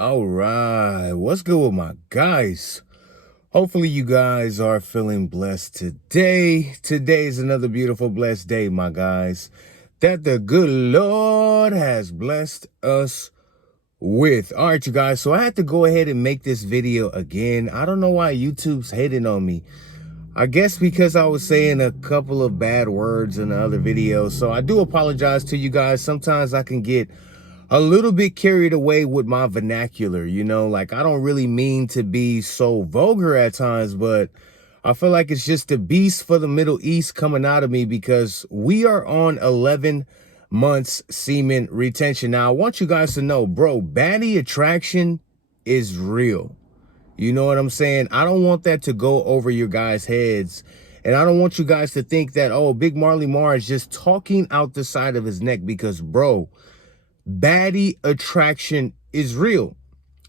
All right, what's good with my guys? Hopefully you guys are feeling blessed today. Today is another beautiful, blessed day, my guys, that the good Lord has blessed us with. All right, you guys, so I had to go ahead and make this video again. I don't know why YouTube's hating on me. I guess because I was saying a couple of bad words in the other video. So I do apologize to you guys. Sometimes I can get a little bit carried away with my vernacular, like I don't really mean to be so vulgar at times, but I feel like it's just the beast for the Middle East coming out of me because we are on 11 months semen retention. Now, I want you guys to know, bro, baddie attraction is real. You know what I'm saying? I don't want that to go over your guys' heads. And I don't want you guys to think that, oh, Big Marley Marr is just talking out the side of his neck because, bro, baddie attraction is real.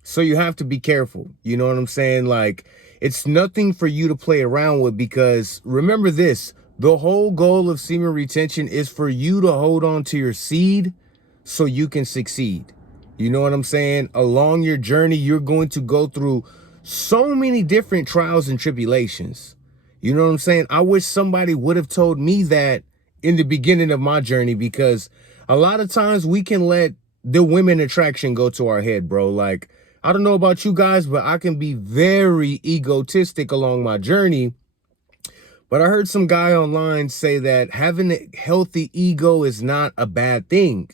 So you have to be careful. You know what I'm saying? Like, it's nothing for you to play around with because remember this, the whole goal of semen retention is for you to hold on to your seed so you can succeed. You know what I'm saying? Along your journey, you're going to go through so many different trials and tribulations. You know what I'm saying? I wish somebody would have told me that in the beginning of my journey because a lot of times we can let the women attraction go to our head, bro. Like, I don't know about you guys, but I can be very egotistic along my journey. But I heard some guy online say that having a healthy ego is not a bad thing,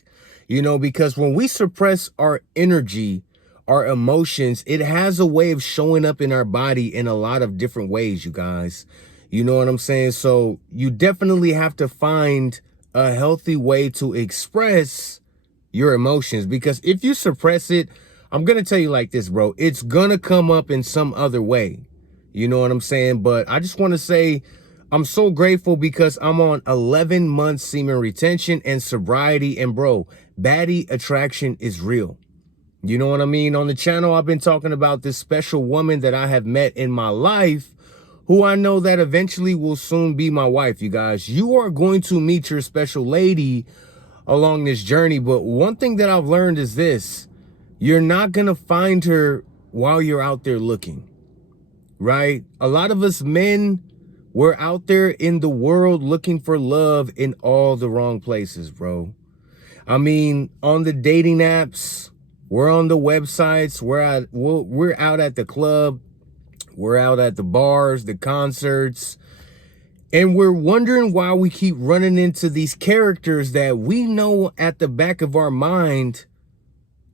because when we suppress our energy, our emotions, it has a way of showing up in our body in a lot of different ways, you guys. You know what I'm saying? So you definitely have to find a healthy way to express your emotions, because if you suppress it, I'm going to tell you like this, bro, it's going to come up in some other way. You know what I'm saying? But I just want to say I'm so grateful because I'm on 11 months semen retention and sobriety. And bro, baddie attraction is real. You know what I mean? On the channel, I've been talking about this special woman that I have met in my life who I know that eventually will soon be my wife, you guys. You are going to meet your special lady along this journey. But one thing that I've learned is this. You're not going to find her while you're out there looking, right? A lot of us men, we're out there in the world looking for love in all the wrong places, bro. I mean, on the dating apps, we're on the websites, we're out at the club, we're out at the bars, the concerts, and we're wondering why we keep running into these characters that we know at the back of our mind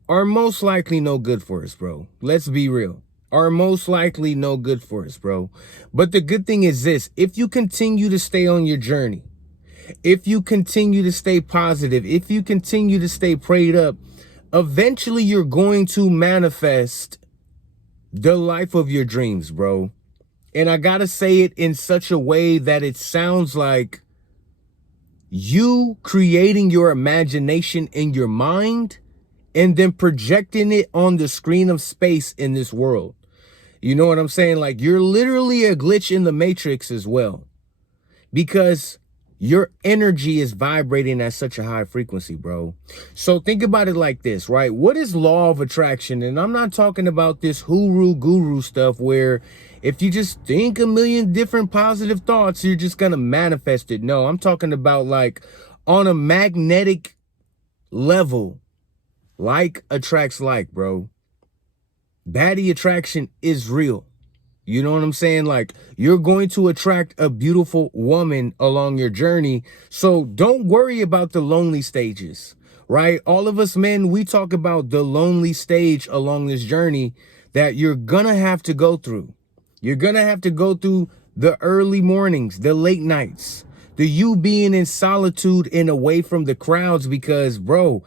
are most likely no good for us, bro. Let's be real. Are most likely no good for us, bro. But the good thing is this, if you continue to stay on your journey, if you continue to stay positive, if you continue to stay prayed up, eventually you're going to manifest the life of your dreams, bro. And I gotta say it in such a way that it sounds like you creating your imagination in your mind and then projecting it on the screen of space in this world. You know what I'm saying? Like, you're literally a glitch in the matrix as well, because your energy is vibrating at such a high frequency, bro. So think about it like this, right? What is law of attraction? And I'm not talking about this hooroo guru stuff where if you just think a million different positive thoughts, you're just going to manifest it. No, I'm talking about like on a magnetic level, like attracts like, bro. Baddie attraction is real. You know what I'm saying? Like, you're going to attract a beautiful woman along your journey. So don't worry about the lonely stages, right? All of us men, we talk about the lonely stage along this journey that you're going to have to go through. You're going to have to go through the early mornings, the late nights, the you being in solitude and away from the crowds because, bro,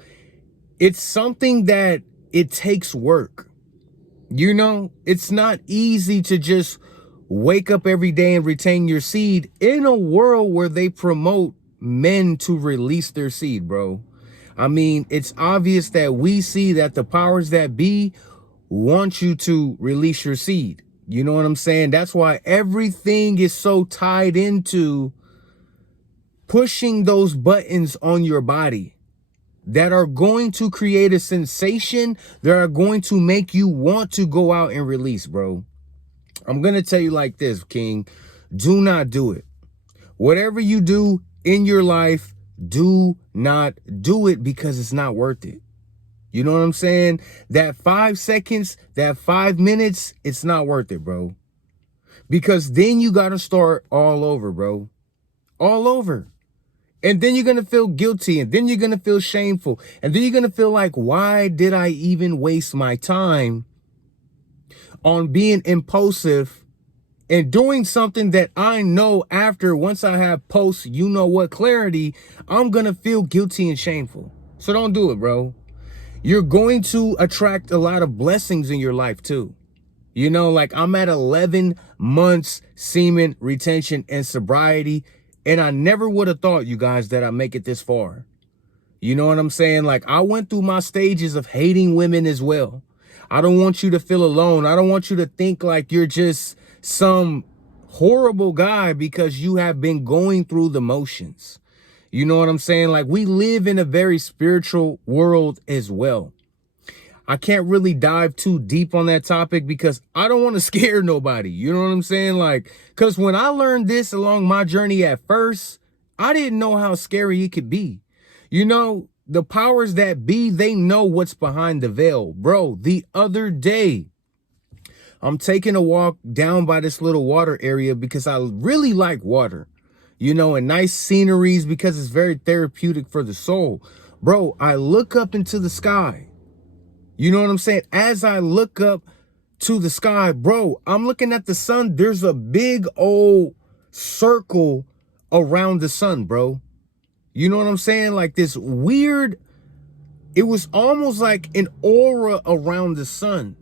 it's something that it takes work. You know, it's not easy to just wake up every day and retain your seed in a world where they promote men to release their seed, bro. I mean, it's obvious that we see that the powers that be want you to release your seed. You know what I'm saying? That's why everything is so tied into pushing those buttons on your body. that are going to create a sensation, that are going to make you want to go out and release, bro. I'm going to tell you like this, King. Do not do it. Whatever you do in your life, do not do it because it's not worth it. You know what I'm saying? That 5 seconds, that 5 minutes, it's not worth it, bro. Because then you got to start all over, bro. All over. And then you're going to feel guilty. And then you're going to feel shameful. And then you're going to feel like, why did I even waste my time on being impulsive and doing something that I know after, once I have post, you know what, clarity, I'm going to feel guilty and shameful. So don't do it, bro. You're going to attract a lot of blessings in your life too. You know, like I'm at 11 months semen retention and sobriety, and I never would have thought, you guys, that I'd make it this far. You know what I'm saying? Like I went through my stages of hating women as well. I don't want you to feel alone. I don't want you to think like you're just some horrible guy because you have been going through the motions. You know what I'm saying? Like we live in a very spiritual world as well. I can't really dive too deep on that topic because I don't want to scare nobody. You know what I'm saying? Like, because when I learned this along my journey at first, I didn't know how scary it could be. You know, the powers that be, they know what's behind the veil. Bro, the other day, I'm taking a walk down by this little water area because I really like water. You know, and nice sceneries because it's very therapeutic for the soul. Bro, I look up into the sky. You know what I'm saying? As I look up to the sky, bro, I'm looking at the sun. There's a big old circle around the sun, bro. You know what I'm saying? Like this weird, it was almost like an aura around the sun.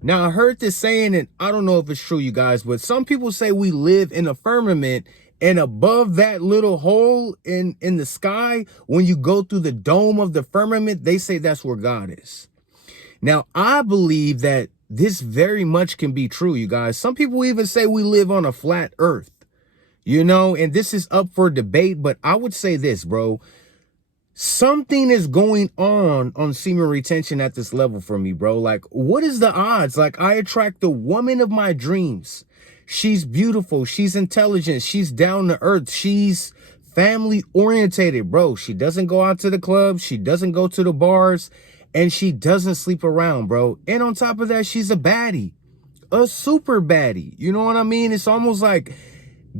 Now, I heard this saying, and I don't know if it's true, you guys, but some people say we live in a firmament, and above that little hole in the sky, when you go through the dome of the firmament, they say that's where God is. Now, I believe that this very much can be true, you guys. Some people even say we live on a flat earth, you know, and this is up for debate. But I would say this, bro. Something is going on semen retention at this level for me, bro. Like, what is the odds? Like, I attract the woman of my dreams. She's beautiful. She's intelligent. She's down to earth. She's family orientated, bro. She doesn't go out to the clubs. She doesn't go to the bars. And she doesn't sleep around, bro. And on top of that, she's a baddie. A super baddie. You know what I mean? It's almost like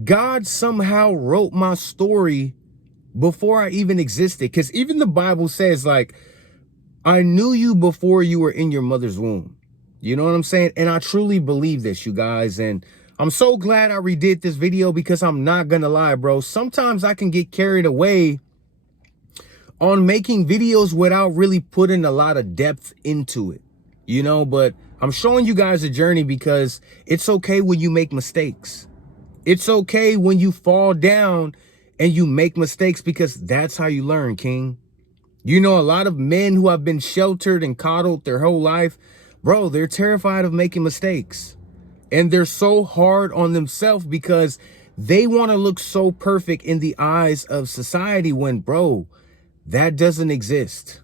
God somehow wrote my story before I even existed. Because even the Bible says, like, I knew you before you were in your mother's womb. You know what I'm saying? And I truly believe this, you guys. And I'm so glad I redid this video because I'm not going to lie, bro. Sometimes I can get carried away on making videos without really putting a lot of depth into it, you know, but I'm showing you guys a journey because it's okay when you make mistakes. It's okay when you fall down and you make mistakes because that's how you learn, King. You know, a lot of men who have been sheltered and coddled their whole life, bro, they're terrified of making mistakes. And they're so hard on themselves because they want to look so perfect in the eyes of society when, bro, that doesn't exist.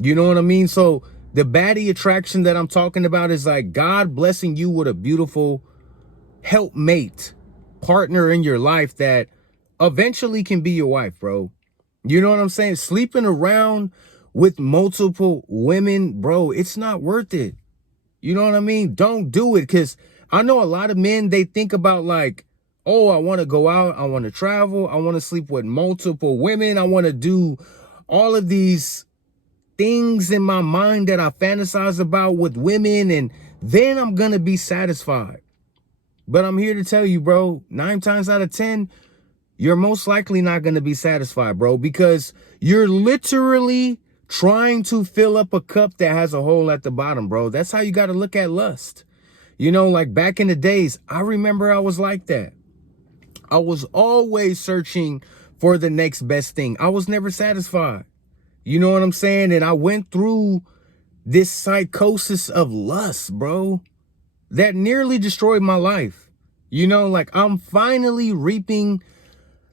You know what I mean? So the baddie attraction that I'm talking about is like God blessing you with a beautiful helpmate, partner in your life that eventually can be your wife, bro. You know what I'm saying? Sleeping around with multiple women, bro, it's not worth it. You know what I mean? Don't do it, because I know a lot of men, they think about like, oh, I want to go out, I want to travel, I want to sleep with multiple women, I want to do all of these things in my mind that I fantasize about with women, and then I'm going to be satisfied. But I'm here to tell you, bro, 9 times out of 10, you're most likely not going to be satisfied, bro, because you're literally trying to fill up a cup that has a hole at the bottom, bro. That's how you got to look at lust. You know, like back in the days, I remember I was like that. I was always searching for the next best thing. I was never satisfied. You know what I'm saying? And I went through this psychosis of lust, bro, that nearly destroyed my life. You know, like I'm finally reaping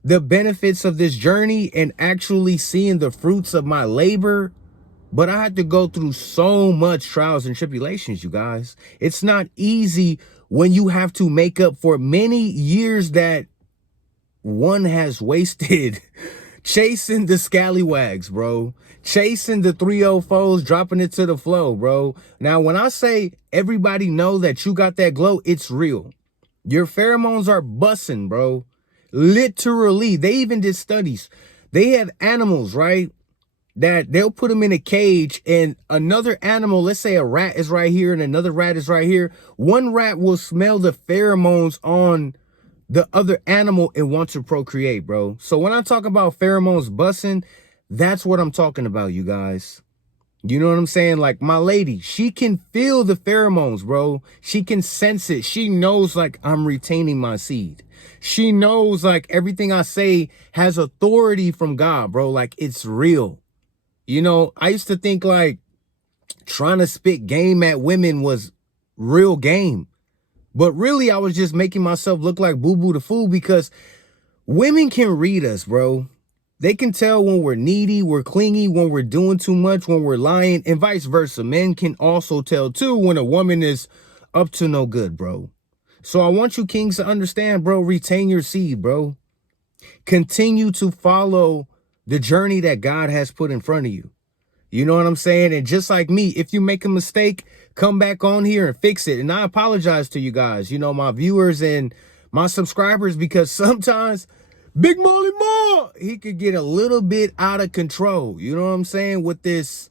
the benefits of this journey and actually seeing the fruits of my labor. But I had to go through so much trials and tribulations, you guys. It's not easy when you have to make up for many years that one has wasted chasing the scallywags, bro. Chasing the 304s, dropping it to the flow, bro. Now, when I say everybody know that you got that glow, it's real. Your pheromones are busting, bro. Literally. They even did studies. They have animals, right, that they'll put them in a cage, and another animal, let's say a rat is right here and another rat is right here. One rat will smell the pheromones on the other animal and want to procreate, bro. So when I talk about pheromones busting, that's what I'm talking about, you guys. You know what I'm saying? Like my lady, she can feel the pheromones, bro. She can sense it. She knows like I'm retaining my seed. She knows like everything I say has authority from God, bro. Like it's real. You know, I used to think like trying to spit game at women was real game. But really, I was just making myself look like Boo Boo the Fool, because women can read us, bro. They can tell when we're needy, we're clingy, when we're doing too much, when we're lying, and vice versa. Men can also tell too when a woman is up to no good, bro. So I want you kings to understand, bro, retain your seed, bro. Continue to follow the journey that God has put in front of you. You know what I'm saying? And just like me, if you make a mistake, come back on here and fix it. And I apologize to you guys, you know, my viewers and my subscribers, because sometimes Big Molly Moore, he could get a little bit out of control. You know what I'm saying? With this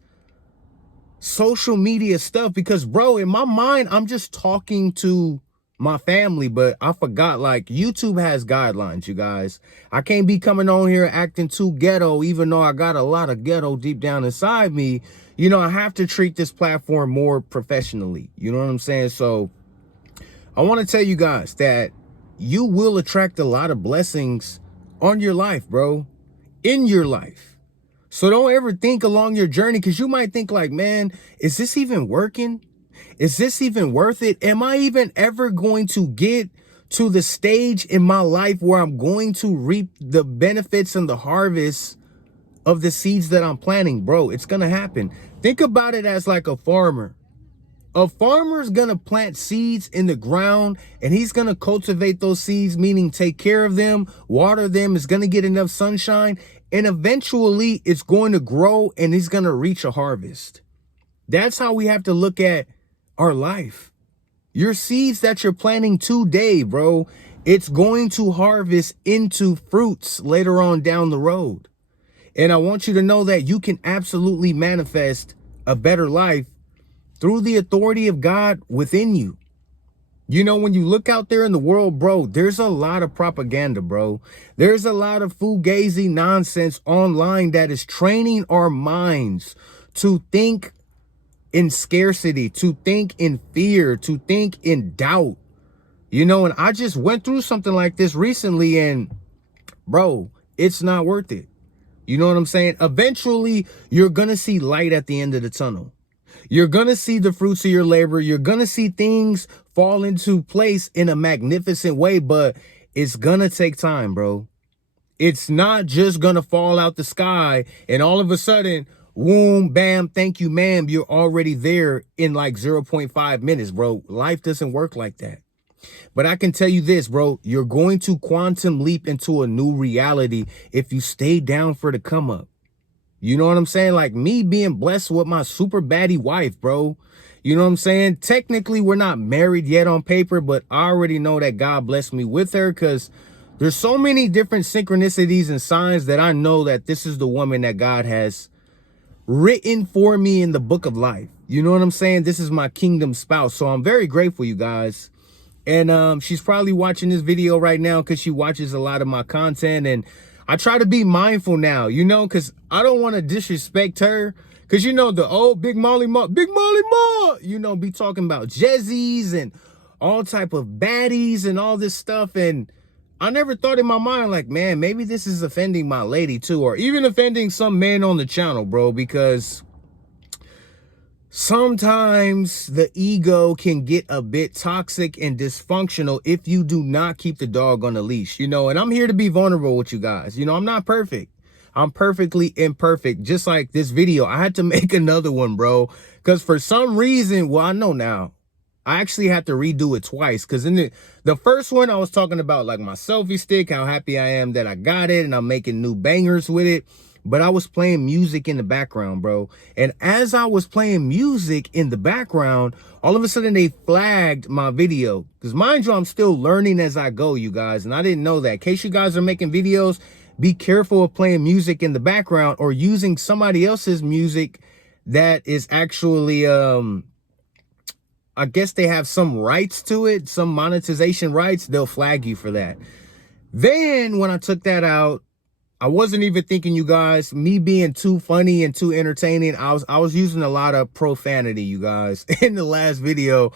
social media stuff, because bro, in my mind, I'm just talking to my family, but I forgot like YouTube has guidelines, you guys. I can't be coming on here acting too ghetto, even though I got a lot of ghetto deep down inside me. You know, I have to treat this platform more professionally. You know what I'm saying? So I want to tell you guys that you will attract a lot of blessings on your life, bro, in your life. So don't ever think along your journey, because you might think like, man, is this even working? Is this even worth it? Am I even ever going to get to the stage in my life where I'm going to reap the benefits and the harvest of the seeds that I'm planting? Bro, it's going to happen. Think about it as like a farmer. A farmer's going to plant seeds in the ground, and he's going to cultivate those seeds, meaning take care of them, water them, is going to get enough sunshine, and eventually it's going to grow and he's going to reach a harvest. That's how we have to look at our life. Your seeds that you're planting today, bro, it's going to harvest into fruits later on down the road. And I want you to know that you can absolutely manifest a better life through the authority of God within you. You know, when you look out there in the world, bro, there's a lot of propaganda, bro. There's a lot of fugazi nonsense online that is training our minds to think in scarcity, to think in fear, to think in doubt. You know, and I just went through something like this recently, and bro, it's not worth it. You know what I'm saying? Eventually, you're going to see light at the end of the tunnel. You're going to see the fruits of your labor. You're going to see things fall into place in a magnificent way, but it's going to take time, bro. It's not just going to fall out the sky and all of a sudden, whoom, bam, thank you, ma'am, you're already there in like 0.5 minutes, bro. Life doesn't work like that. But I can tell you this, bro, you're going to quantum leap into a new reality if you stay down for the come up. You know what I'm saying? Like me being blessed with my super baddie wife, bro. You know what I'm saying? Technically, we're not married yet on paper, but I already know that God blessed me with her, because there's so many different synchronicities and signs that I know that this is the woman that God has written for me in the book of life. You know what I'm saying? This is my kingdom spouse. So I'm very grateful, you guys. And she's probably watching this video right now because she watches a lot of my content. And I try to be mindful now, you know, because I don't want to disrespect her. Because, you know, the old Big Molly Moore, you know, be talking about Jezzies and all type of baddies and all this stuff. And I never thought in my mind, like, man, maybe this is offending my lady too, or even offending some men on the channel, bro, because Sometimes the ego can get a bit toxic and dysfunctional if you do not keep the dog on a leash, you know, and I'm here to be vulnerable with you guys. You know, I'm not perfect. I'm perfectly imperfect. Just like this video, I had to make another one, bro, because for some reason, well, I know now, I actually had to redo it twice, because in the first one, I was talking about like my selfie stick, how happy I am that I got it, and I'm making new bangers with it. But I was playing music in the background, bro. And as I was playing music in the background, all of a sudden they flagged my video. Because mind you, I'm still learning as I go, you guys. And I didn't know that. In case you guys are making videos, be careful of playing music in the background or using somebody else's music that is actually, I guess they have some rights to it, some monetization rights. They'll flag you for that. Then when I took that out, I wasn't even thinking, you guys, me being too funny and too entertaining. I was using a lot of profanity, you guys, in the last video,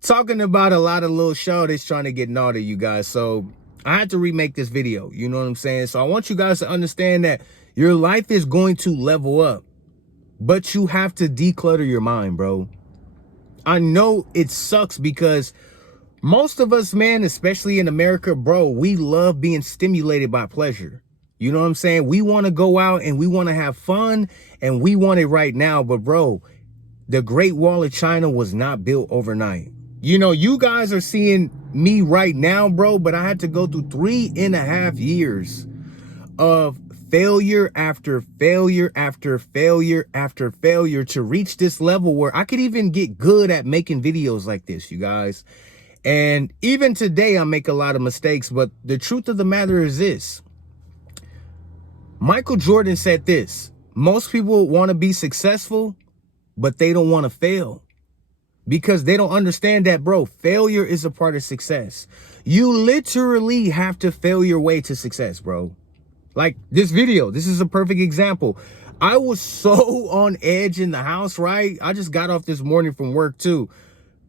talking about a lot of little shorties trying to get naughty, you guys. So I had to remake this video. You know what I'm saying? So I want you guys to understand that your life is going to level up, but you have to declutter your mind, bro. I know it sucks because most of us, man, especially in America, bro, we love being stimulated by pleasure. You know what I'm saying? We want to go out and we want to have fun and we want it right now. But bro, the Great Wall of China was not built overnight. You know, you guys are seeing me right now, bro, but I had to go through 3.5 years of failure after failure after failure after failure to reach this level where I could even get good at making videos like this, you guys. And even today, I make a lot of mistakes, but the truth of the matter is this. Michael Jordan said this: most people want to be successful, but they don't want to fail because they don't understand that, bro, failure is a part of success. You literally have to fail your way to success, bro. Like this video, this is a perfect example. I was so on edge in the house, right? I just got off this morning from work too.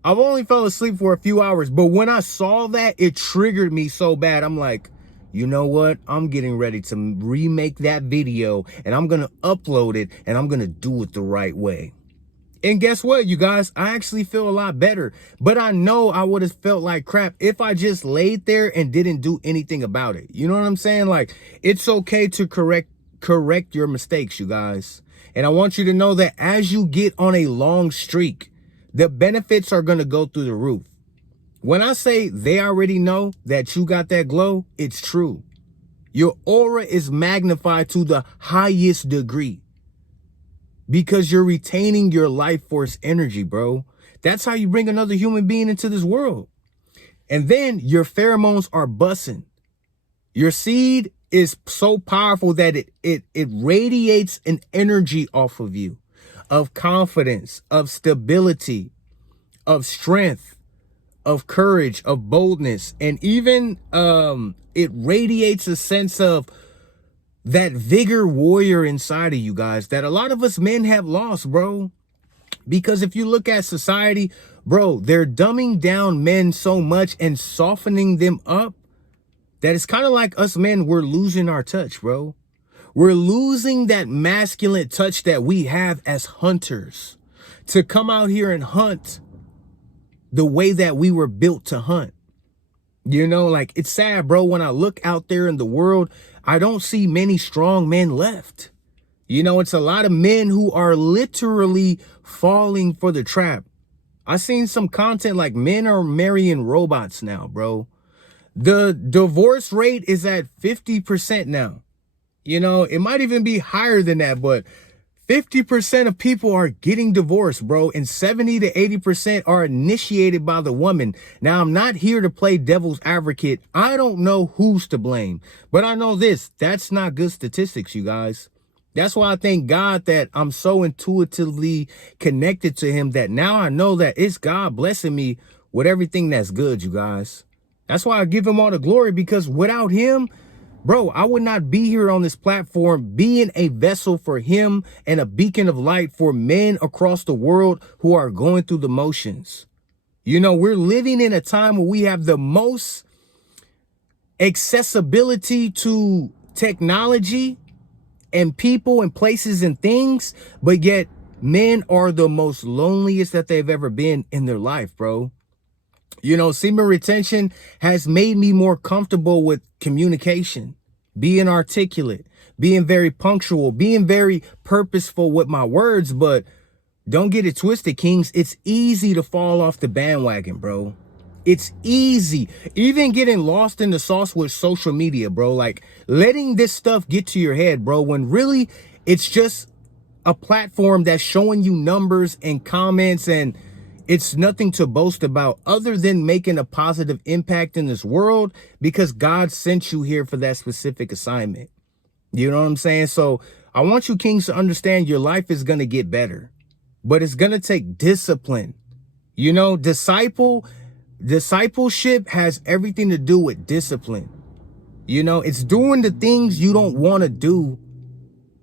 I've only fell asleep for a few hours, but when I saw that, it triggered me so bad. I'm like, you know what? I'm getting ready to remake that video and I'm going to upload it and I'm going to do it the right way. And guess what, you guys? I actually feel a lot better, but I know I would have felt like crap if I just laid there and didn't do anything about it. You know what I'm saying? Like, it's okay to correct your mistakes, you guys. And I want you to know that as you get on a long streak, the benefits are going to go through the roof. When I say they already know that you got that glow, it's true. Your aura is magnified to the highest degree because you're retaining your life force energy, bro. That's how you bring another human being into this world. And then your pheromones are bussing. Your seed is so powerful that it radiates an energy off of you, of confidence, of stability, of strength, of courage, of boldness, and even it radiates a sense of that vigor warrior inside of you guys that a lot of us men have lost, bro. Because if you look at society, bro, they're dumbing down men so much and softening them up that it's kind of like us men, we're losing our touch, bro. We're losing that masculine touch that we have as hunters to come out here and hunt the way that we were built to hunt. You know, like, it's sad, bro. When I look out there in the world, I don't see many strong men left. You know, it's a lot of men who are literally falling for the trap. I seen some content like men are marrying robots now, bro. The divorce rate is at 50% now. You know, it might even be higher than that, but 50% of people are getting divorced, bro, and 70 to 80% are initiated by the woman. Now, I'm not here to play devil's advocate. I don't know who's to blame, but I know this. That's not good statistics, you guys. That's why I thank God that I'm so intuitively connected to him that now I know that it's God blessing me with everything that's good, you guys. That's why I give him all the glory, because without him, bro, I would not be here on this platform being a vessel for him and a beacon of light for men across the world who are going through the motions. You know, we're living in a time where we have the most accessibility to technology and people and places and things, but yet Men are the most loneliest that they've ever been in their life, bro. You know, semen retention has made me more comfortable with communication, being articulate, being very punctual, being very purposeful with my words. But don't get it twisted, Kings. It's easy to fall off the bandwagon, bro. It's easy. Even getting lost in the sauce with social media, bro. Like letting this stuff get to your head, bro, when really it's just a platform that's showing you numbers and comments, and it's nothing to boast about other than making a positive impact in this world because God sent you here for that specific assignment. You know what I'm saying? So I want you, Kings, to understand your life is going to get better, but it's going to take discipline. You know, discipleship has everything to do with discipline. You know, it's doing the things you don't want to do,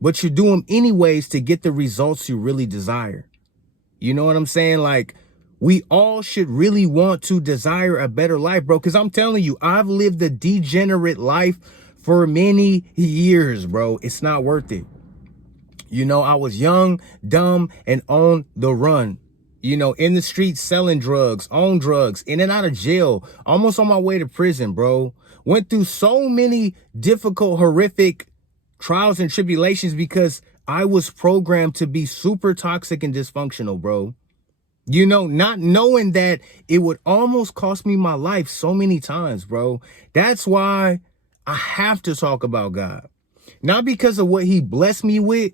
but you do them anyways to get the results you really desire. You know what I'm saying? Like, we all should really want to desire a better life, bro. Because I'm telling you, I've lived a degenerate life for many years, bro. It's not worth it. You know, I was young, dumb, and on the run. You know, in the streets, selling drugs, on drugs, in and out of jail, almost on my way to prison, bro. Went through so many difficult, horrific trials and tribulations because I was programmed to be super toxic and dysfunctional, bro. You know, not knowing that it would almost cost me my life so many times, bro. That's why I have to talk about God. Not because of what he blessed me with,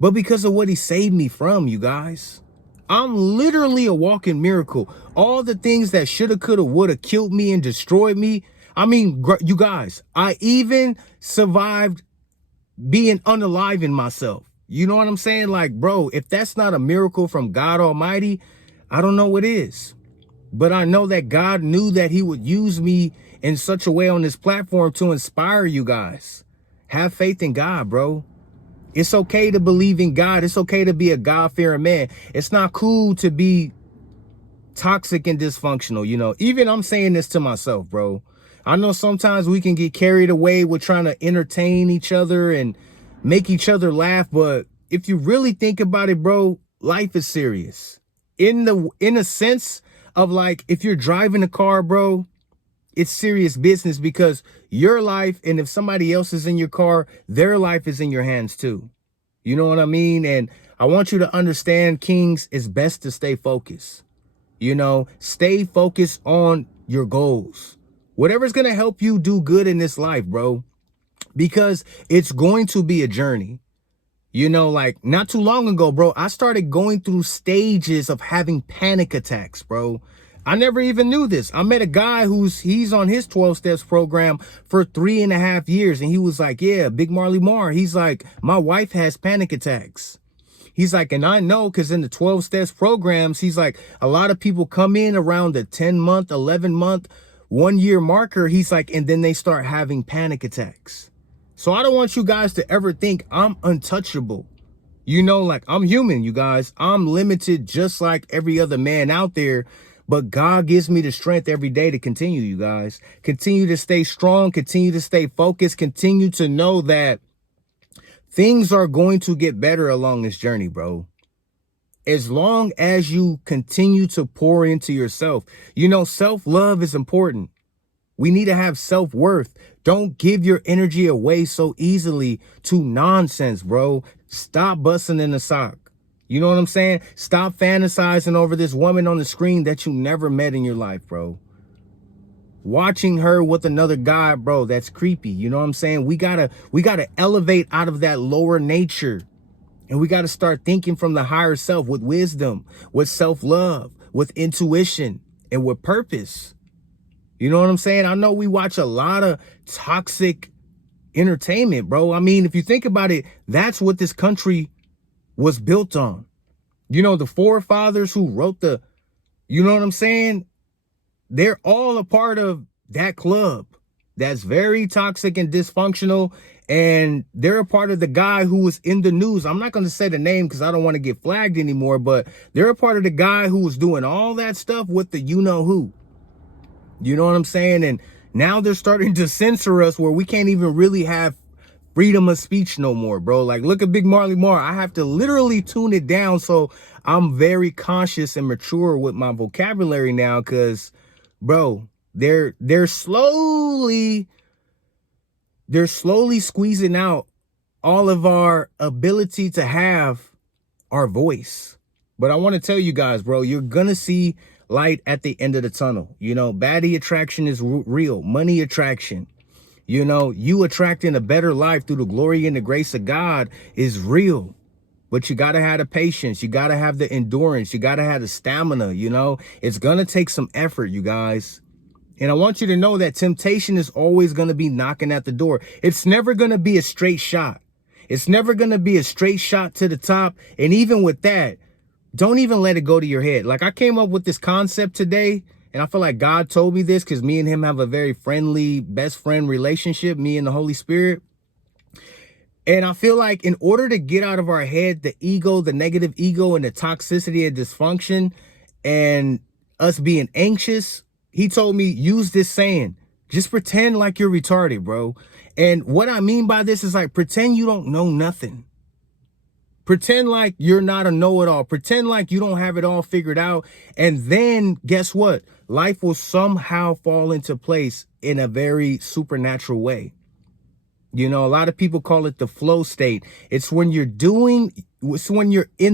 but because of what he saved me from, you guys. I'm literally a walking miracle. All the things that shoulda, coulda, woulda killed me and destroyed me. I mean, you guys, I even survived being unaliving myself. You know what I'm saying? Like, bro, if that's not a miracle from God Almighty, I don't know what is. But I know that God knew that he would use me in such a way on this platform to inspire you guys. Have faith in God, bro. It's okay to believe in God. It's okay to be a God-fearing man. It's not cool to be toxic and dysfunctional, you know. Even I'm saying this to myself, bro. I know sometimes we can get carried away with trying to entertain each other and make each other laugh, but if you really think about it, bro, life is serious. In a sense of like, if you're driving a car, bro, it's serious business because your life, and if somebody else is in your car, their life is in your hands too. You know what I mean? And I want you to understand, Kings, it's best to stay focused. You know, stay focused on your goals. Whatever's going to help you do good in this life, bro, because it's going to be a journey. You know, like not too long ago, bro, I started going through stages of having panic attacks, bro. I never even knew this. I met a guy he's on his 12 steps program for 3.5 years. And he was like, yeah, Big Marley Marr. He's like, my wife has panic attacks. He's like, and I know because in the 12 steps programs, he's like, a lot of people come in around the 10-month, 11-month, 1-year marker. He's like, and then they start having panic attacks. So I don't want you guys to ever think I'm untouchable. You know, like I'm human, you guys. I'm limited just like every other man out there. But God gives me the strength every day to continue, you guys. Continue to stay strong. Continue to stay focused. Continue to know that things are going to get better along this journey, bro. As long as you continue to pour into yourself. You know, self-love is important. We need to have self-worth. Don't give your energy away so easily to nonsense, bro. Stop busting in the sock. You know what I'm saying? Stop fantasizing over this woman on the screen that you never met in your life, bro. Watching her with another guy, bro, that's creepy. You know what I'm saying? We gotta elevate out of that lower nature. And we gotta start thinking from the higher self with wisdom, with self-love, with intuition, and with purpose. You know what I'm saying? I know we watch a lot of toxic entertainment, bro. I mean, if you think about it, that's what this country was built on. You know, the forefathers who wrote you know what I'm saying? They're all a part of that club that's very toxic and dysfunctional. And they're a part of the guy who was in the news. I'm not going to say the name because I don't want to get flagged anymore, but they're a part of the guy who was doing all that stuff with the you-know-who. You know what I'm saying? And now they're starting to censor us where we can't even really have freedom of speech no more, bro. Like, look at Big Marley Marl. I have to literally tune it down. So I'm very conscious and mature with my vocabulary now, because, bro, they're slowly squeezing out all of our ability to have our voice. But I want to tell you guys, bro, you're gonna see light at the end of the tunnel. You know, baddie attraction is real. Money attraction, you know, you attracting a better life through the glory and the grace of God is real. But you got to have the patience. You got to have the endurance. You got to have the stamina, you know. It's going to take some effort, you guys. And I want you to know that temptation is always going to be knocking at the door. It's never going to be a straight shot. It's never going to be a straight shot to the top. And even with that, don't even let it go to your head. Like, I came up with this concept today, and I feel like God told me this because me and him have a very friendly best friend relationship, me and the Holy Spirit. And I feel like in order to get out of our head the ego, the negative ego, and the toxicity and dysfunction and us being anxious, he told me, use this saying, just pretend like you're retarded, bro. And what I mean by this is, like, pretend you don't know nothing. Pretend like you're not a know-it-all. Pretend like you don't have it all figured out. And then guess what? Life will somehow fall into place in a very supernatural way. You know, a lot of people call it the flow state. It's when you're in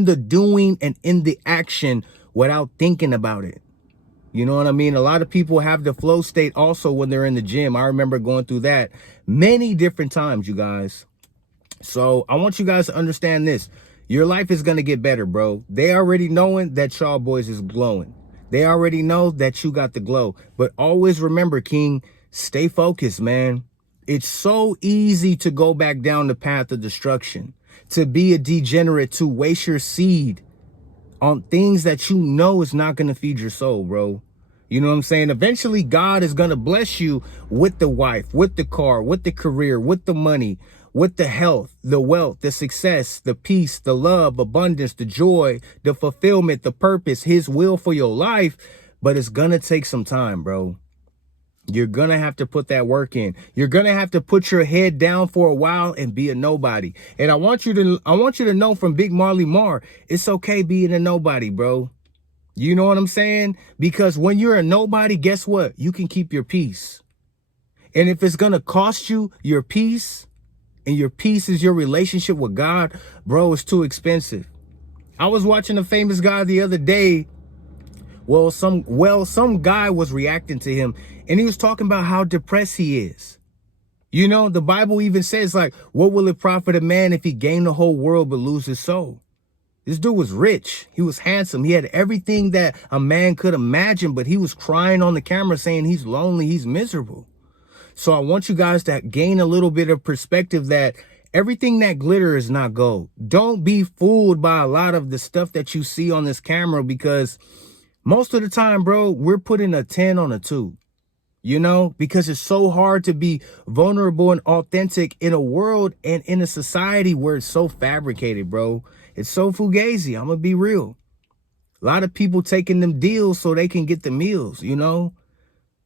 the doing and in the action without thinking about it. You know what I mean? A lot of people have the flow state also when they're in the gym. I remember going through that many different times, you guys. So I want you guys to understand this. Your life is going to get better, bro. They already knowing that y'all boys is glowing. They already know that you got the glow. But always remember, King, stay focused, man. It's so easy to go back down the path of destruction, to be a degenerate, to waste your seed on things that you know is not going to feed your soul, bro. You know what I'm saying? Eventually, God is going to bless you with the wife, with the car, with the career, with the money, with the health, the wealth, the success, the peace, the love, abundance, the joy, the fulfillment, the purpose, his will for your life. But it's going to take some time, bro. You're going to have to put that work in. You're going to have to put your head down for a while and be a nobody. And I want you to know from Big Marley Marl, it's okay being a nobody, bro. You know what I'm saying? Because when you're a nobody, guess what? You can keep your peace. And if it's going to cost you your peace, and your peace is your relationship with God, bro, it's too expensive. I was watching a famous guy the other day. Well, some guy was reacting to him, and he was talking about how depressed he is. You know, the Bible even says, like, what will it profit a man if he gain the whole world but lose his soul? This dude was rich. He was handsome. He had everything that a man could imagine, but he was crying on the camera saying he's lonely, he's miserable. So I want you guys to gain a little bit of perspective that everything that glitter is not gold. Don't be fooled by a lot of the stuff that you see on this camera, because most of the time, bro, we're putting a 10 on a 2, you know, because it's so hard to be vulnerable and authentic in a world and in a society where it's so fabricated, bro. It's so fugazi. I'm going to be real. A lot of people taking them deals so they can get the meals, you know.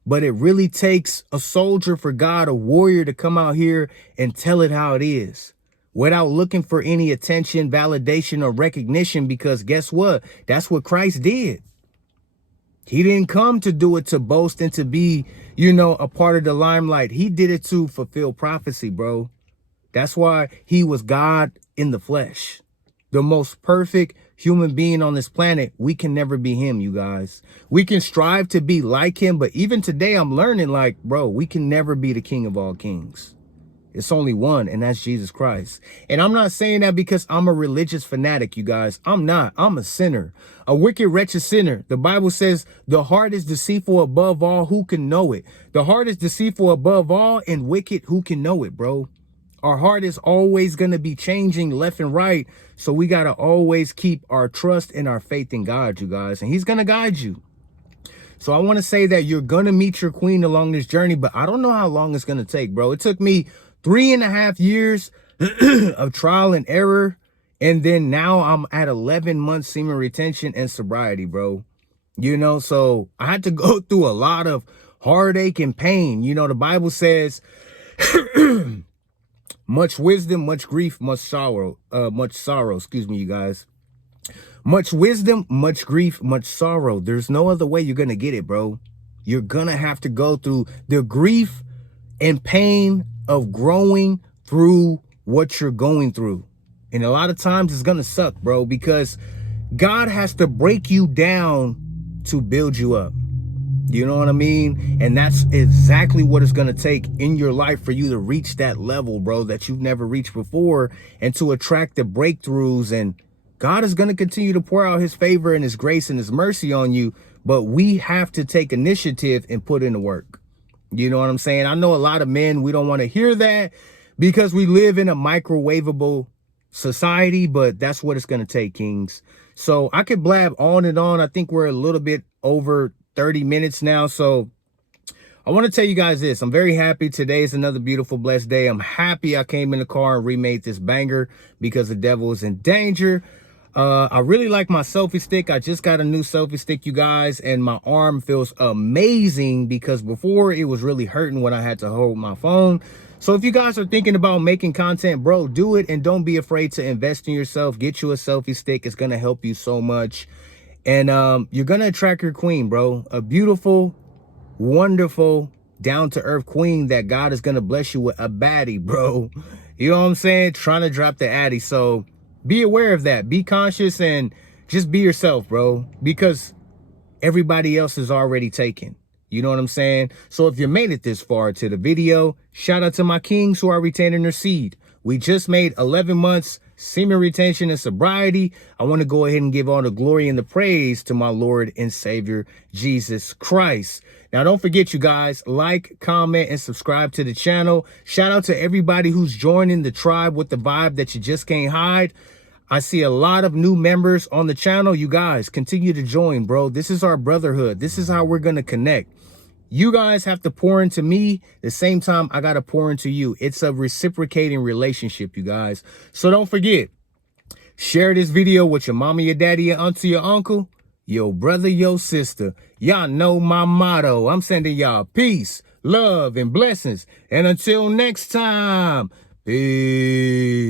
But it really takes a soldier for God, a warrior, to come out here and tell it how it is without looking for any attention, validation, or recognition, because guess what? That's what Christ did. He didn't come to do it to boast and to be, you know, a part of the limelight. He did it to fulfill prophecy, bro. That's why he was God in the flesh. The most perfect human being on this planet. We can never be him, you guys. We can strive to be like him, but even today I'm learning, like, bro, we can never be the king of all kings. It's only one, and that's Jesus Christ. And I'm not saying that because I'm a religious fanatic, you guys. I'm not. I'm a sinner, a wicked, wretched sinner. The Bible says the heart is deceitful above all. Who can know it? The heart is deceitful above all and wicked. Who can know it, bro? Our heart is always going to be changing left and right. So we got to always keep our trust and our faith in God, you guys. And he's going to guide you. So I want to say that you're going to meet your queen along this journey, but I don't know how long it's going to take, bro. It took me 3.5 years of trial and error. And then now I'm at 11 months semen retention and sobriety, bro. You know, so I had to go through a lot of heartache and pain. You know, the Bible says, Much wisdom, much grief, much sorrow, excuse me, you guys. Much wisdom, much grief, much sorrow. There's no other way you're going to get it, bro. You're going to have to go through the grief and pain of growing through what you're going through. And a lot of times it's going to suck, bro, because God has to break you down to build you up. You know what I mean? And that's exactly what it's going to take in your life for you to reach that level, bro, that you've never reached before, and to attract the breakthroughs. And God is going to continue to pour out his favor and his grace and his mercy on you. But we have to take initiative and put in the work. You know what I'm saying? I know a lot of men, we don't want to hear that because we live in a microwavable society, but that's what it's going to take, kings. So I could blab on and on. I think we're a little bit over 30 minutes now. So I want to tell you guys this. I'm very happy. Today is another beautiful, blessed day. I'm happy I came in the car and remade this banger because the devil is in danger. I really like my selfie stick. I just got a new selfie stick, you guys, and my arm feels amazing because before it was really hurting when I had to hold my phone. So if you guys are thinking about making content, bro, do it, and don't be afraid to invest in yourself. Get you a selfie stick. It's going to help you so much. And you're going to attract your queen, bro. A beautiful, wonderful, down-to-earth queen that God is going to bless you with. A baddie, bro. You know what I'm saying? Trying to drop the addy. So be aware of that. Be conscious and just be yourself, bro, because everybody else is already taken. You know what I'm saying? So if you made it this far to the video, shout out to my kings who are retaining their seed. We just made 11 months semen retention and sobriety. I want to go ahead and give all the glory and the praise to my Lord and Savior, Jesus Christ. Now, don't forget, you guys, like, comment, and subscribe to the channel. Shout out to everybody who's joining the tribe with the vibe that you just can't hide. I see a lot of new members on the channel. You guys continue to join, bro. This is our brotherhood. This is how we're going to connect. You guys have to pour into me the same time I got to pour into you. It's a reciprocating relationship, you guys. So don't forget, share this video with your mama, your daddy, your auntie, your uncle, your brother, your sister. Y'all know my motto. I'm sending y'all peace, love, and blessings. And until next time, peace.